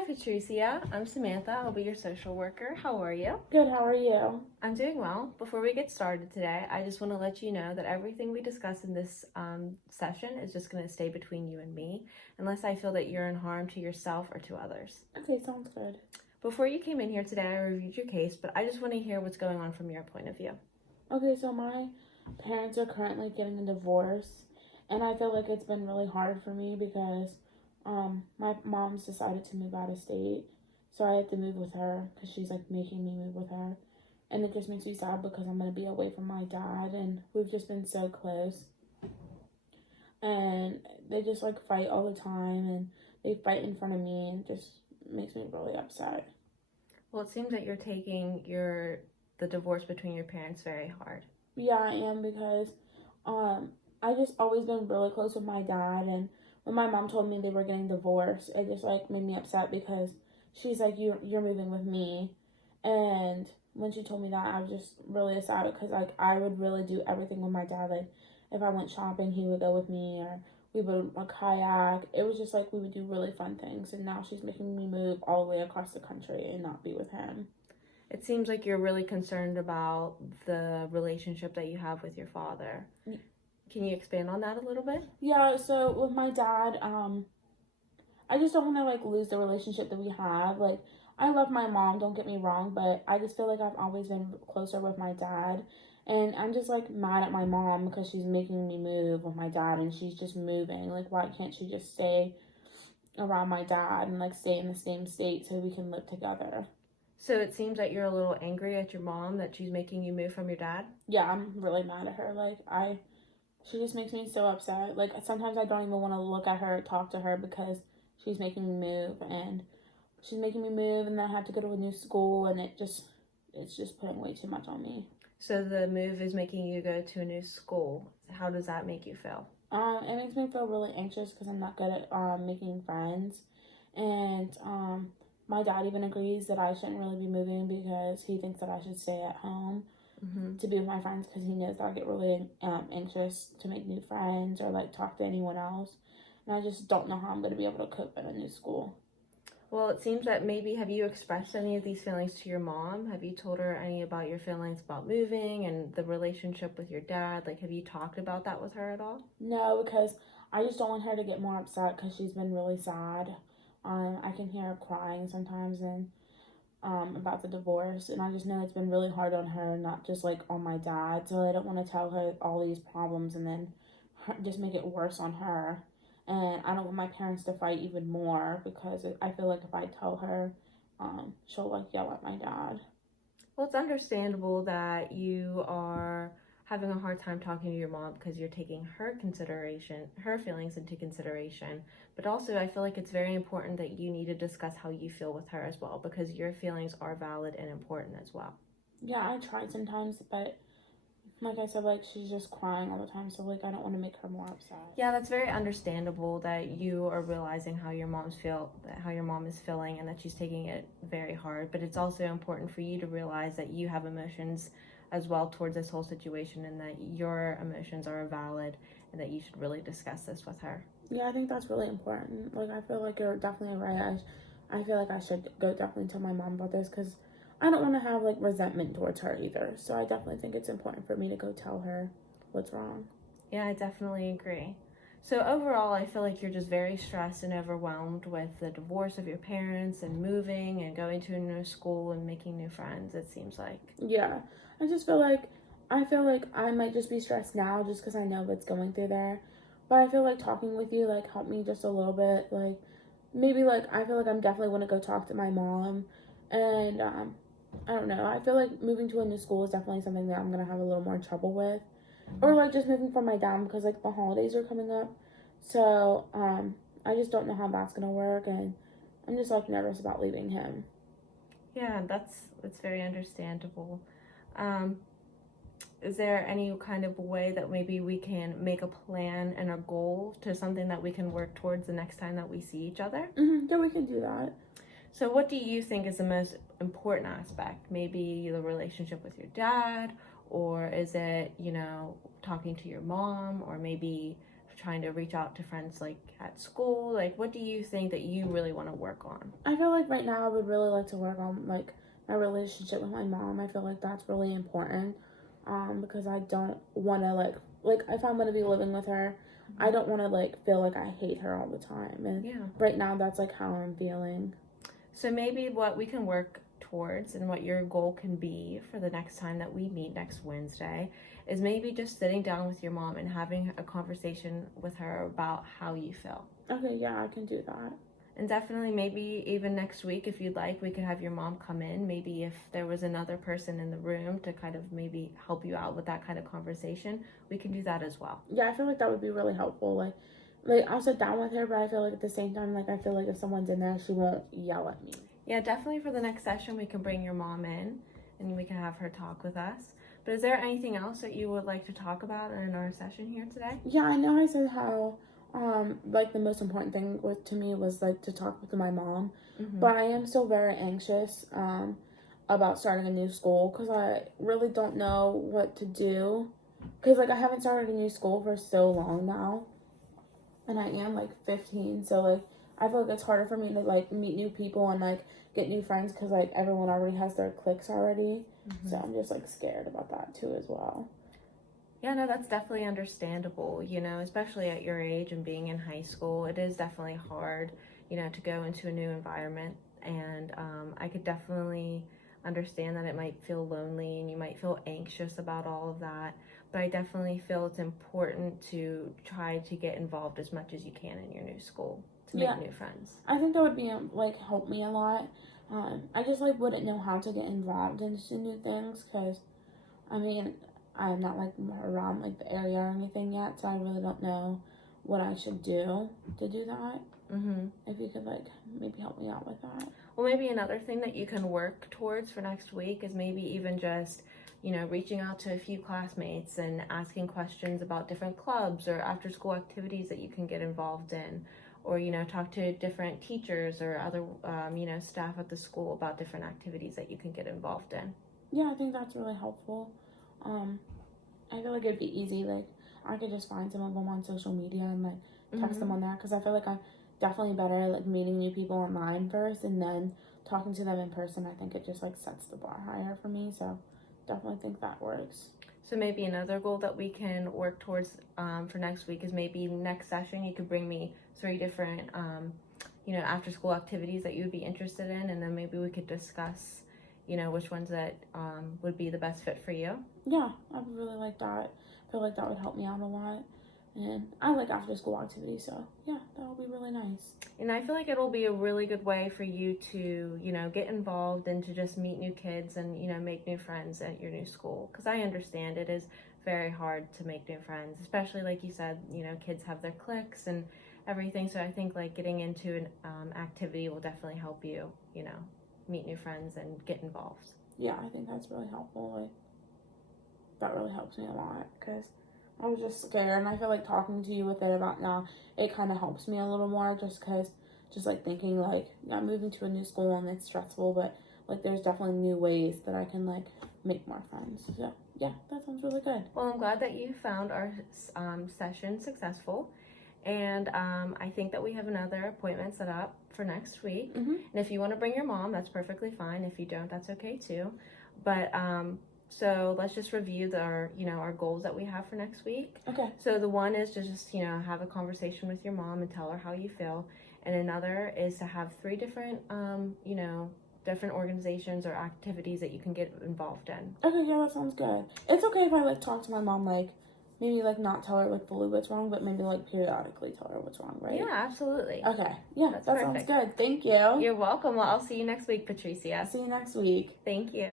Hi, Patricia. I'm Samantha. I'll be your social worker. How are you? Good, how are you? I'm doing well. Before we get started today, I just want to let you know that everything we discuss in this session is just going to stay between you and me, unless I feel that you're in harm to yourself or to others. Okay, sounds good. Before you came in here today, I reviewed your case, but I just want to hear what's going on from your point of view. Okay, so my parents are currently getting a divorce, and I feel like it's been really hard for me because my mom's decided to move out of state, so I have to move with her because she's like making me move with her. And it just makes me sad because I'm going to be away from my dad, and we've just been so close. And they just like fight all the time, and they fight in front of me, and it just makes me really upset. Well, it seems that you're taking the divorce between your parents very hard. Yeah, I am because I just always been really close with my dad, and when my mom told me they were getting divorced, it just like made me upset because she's like, you're moving with me. And when she told me that, I was just really sad because like I would really do everything with my dad. Like if I went shopping, he would go with me, or we would kayak. It was just like we would do really fun things, and now she's making me move all the way across the country and not be with him. It seems like you're really concerned about the relationship that you have with your father. Can you expand on that a little bit? Yeah, so with my dad, I just don't want to like lose the relationship that we have. Like I love my mom, don't get me wrong, but I just feel like I've always been closer with my dad. And I'm just like mad at my mom because she's making me move with my dad and she's just moving. Like why can't she just stay around my dad and like stay in the same state so we can live together? So it seems that you're a little angry at your mom that she's making you move from your dad. Yeah, I'm really mad at her. She just makes me so upset. Like sometimes I don't even want to look at her or talk to her because she's making me move and then I have to go to a new school and it's just putting way too much on me. So the move is making you go to a new school. How does that make you feel? It makes me feel really anxious because I'm not good at making friends, and my dad even agrees that I shouldn't really be moving because he thinks that I should stay at home to be with my friends because he knows that I get really anxious to make new friends or like talk to anyone else, and I just don't know how I'm going to be able to cope in a new school. Well, it seems that maybe have you expressed any of these feelings to your mom? Have you told her any about your feelings about moving and the relationship with your dad? Like, have you talked about that with her at all? No, because I just don't want her to get more upset because she's been really sad. I can hear her crying sometimes and about the divorce, and I just know it's been really hard on her, not just like on my dad. So I don't want to tell her all these problems and then just make it worse on her. And I don't want my parents to fight even more because I feel like if I tell her, she'll like yell at my dad. Well, it's understandable that you are having a hard time talking to your mom because you're taking her feelings into consideration. But also, I feel like it's very important that you need to discuss how you feel with her as well because your feelings are valid and important as well. Yeah, I tried sometimes, but like I said, like she's just crying all the time, so like I don't want to make her more upset. Yeah, that's very understandable that you are realizing how your mom is feeling, and that she's taking it very hard. But it's also important for you to realize that you have emotions as well towards this whole situation, and that your emotions are valid, and that you should really discuss this with her. Yeah, I think that's really important. Like I feel like you're definitely right. I feel like I should go definitely tell my mom about this because I don't want to have like resentment towards her either. So I definitely think it's important for me to go tell her what's wrong. Yeah, I definitely agree. So overall, I feel like you're just very stressed and overwhelmed with the divorce of your parents and moving and going to a new school and making new friends, it seems like. Yeah, I feel like I might just be stressed now just because I know what's going through there. But I feel like talking with you like helped me just a little bit. Like maybe like I feel like I'm definitely want to go talk to my mom, and I don't know. I feel like moving to a new school is definitely something that I'm gonna have a little more trouble with, or like just moving from my dad because like the holidays are coming up. So I just don't know how that's gonna work, and I'm just like nervous about leaving him. Yeah, that's very understandable. Um, is there any kind of way that maybe we can make a plan and a goal to something that we can work towards the next time that we see each other? Yeah, we can do that. So, what do you think is the most important aspect? Maybe the relationship with your dad, or is it, talking to your mom, or maybe trying to reach out to friends like at school? Like, what do you think that you really want to work on? I feel like right now I would really like to work on like my relationship with my mom. I feel like that's really important, because I don't want to like if I'm gonna be living with her, I don't want to like feel like I hate her all the time. And Yeah. right now that's like how I'm feeling. So maybe what we can work towards and what your goal can be for the next time that we meet next Wednesday is maybe just sitting down with your mom and having a conversation with her about how you feel. Okay, yeah, I can do that. And definitely maybe even next week, if you'd like, we could have your mom come in. Maybe if there was another person in the room to kind of maybe help you out with that kind of conversation, we can do that as well. Yeah, I feel like that would be really helpful. Like I'll sit down with her, but I feel like at the same time, like I feel like if someone's in there, she won't yell at me. Yeah, definitely for the next session, we can bring your mom in and we can have her talk with us. But is there anything else that you would like to talk about in our session here today? Yeah, I know I said how like the most important thing to me was like to talk with my mom, but I am still very anxious about starting a new school because I really don't know what to do, because like I haven't started a new school for so long now, and I am like 15, so like I feel like it's harder for me to like meet new people and like get new friends because like everyone already has their cliques already. So I'm just like scared about that too as well. Yeah, no, that's definitely understandable, you know, especially at your age and being in high school. It is definitely hard, you know, to go into a new environment. And I could definitely understand that it might feel lonely and you might feel anxious about all of that. But I definitely feel it's important to try to get involved as much as you can in your new school to make new friends. I think that would be like help me a lot. I just like wouldn't know how to get involved into new things because, I mean, I'm not like around like the area or anything yet, so I really don't know what I should do to do that. If you could like maybe help me out with that. Well, maybe another thing that you can work towards for next week is maybe even just, you know, reaching out to a few classmates and asking questions about different clubs or after school activities that you can get involved in. Or, you know, talk to different teachers or other, you know, staff at the school about different activities that you can get involved in. Yeah, I think that's really helpful. I feel like it'd be easy. Like, I could just find some of them on social media and, like, text them on there. Because I feel like I'm definitely better at, like, meeting new people online first and then talking to them in person. I think it just, like, sets the bar higher for me. So, definitely think that works. So maybe another goal that we can work towards for next week is maybe next session you could bring me 3 different, you know, after school activities that you would be interested in, and then maybe we could discuss, you know, which ones that would be the best fit for you. Yeah, I would really like that. I feel like that would help me out a lot. And I like after school activities, so yeah, that would be really nice. And I feel like it'll be a really good way for you to, you know, get involved and to just meet new kids and, you know, make new friends at your new school. Because I understand it is very hard to make new friends, especially like you said, you know, kids have their cliques and everything. So I think like getting into an activity will definitely help you, you know, meet new friends and get involved. Yeah, I think that's really helpful. Like, that really helps me a lot because I was just scared, and I feel like talking to you with it about now, it kind of helps me a little more just because, just like thinking like, yeah, I'm moving to a new school and it's stressful, but like there's definitely new ways that I can like make more friends. So yeah, that sounds really good. Well, I'm glad that you found our session successful. And I think that we have another appointment set up for next week. And if you want to bring your mom, that's perfectly fine. If you don't, that's okay too. But so let's just review our, you know, our goals that we have for next week. Okay. So the one is to just, you know, have a conversation with your mom and tell her how you feel. And another is to have 3 different, you know, different organizations or activities that you can get involved in. Okay, yeah, that sounds good. It's okay if I like talk to my mom, like maybe like not tell her like fully what's wrong, but maybe like periodically tell her what's wrong, right? Yeah, absolutely. Okay. Yeah, That's that perfect. sounds good. Thank you. You're welcome. Well, I'll see you next week, Patricia. See you next week. Thank you.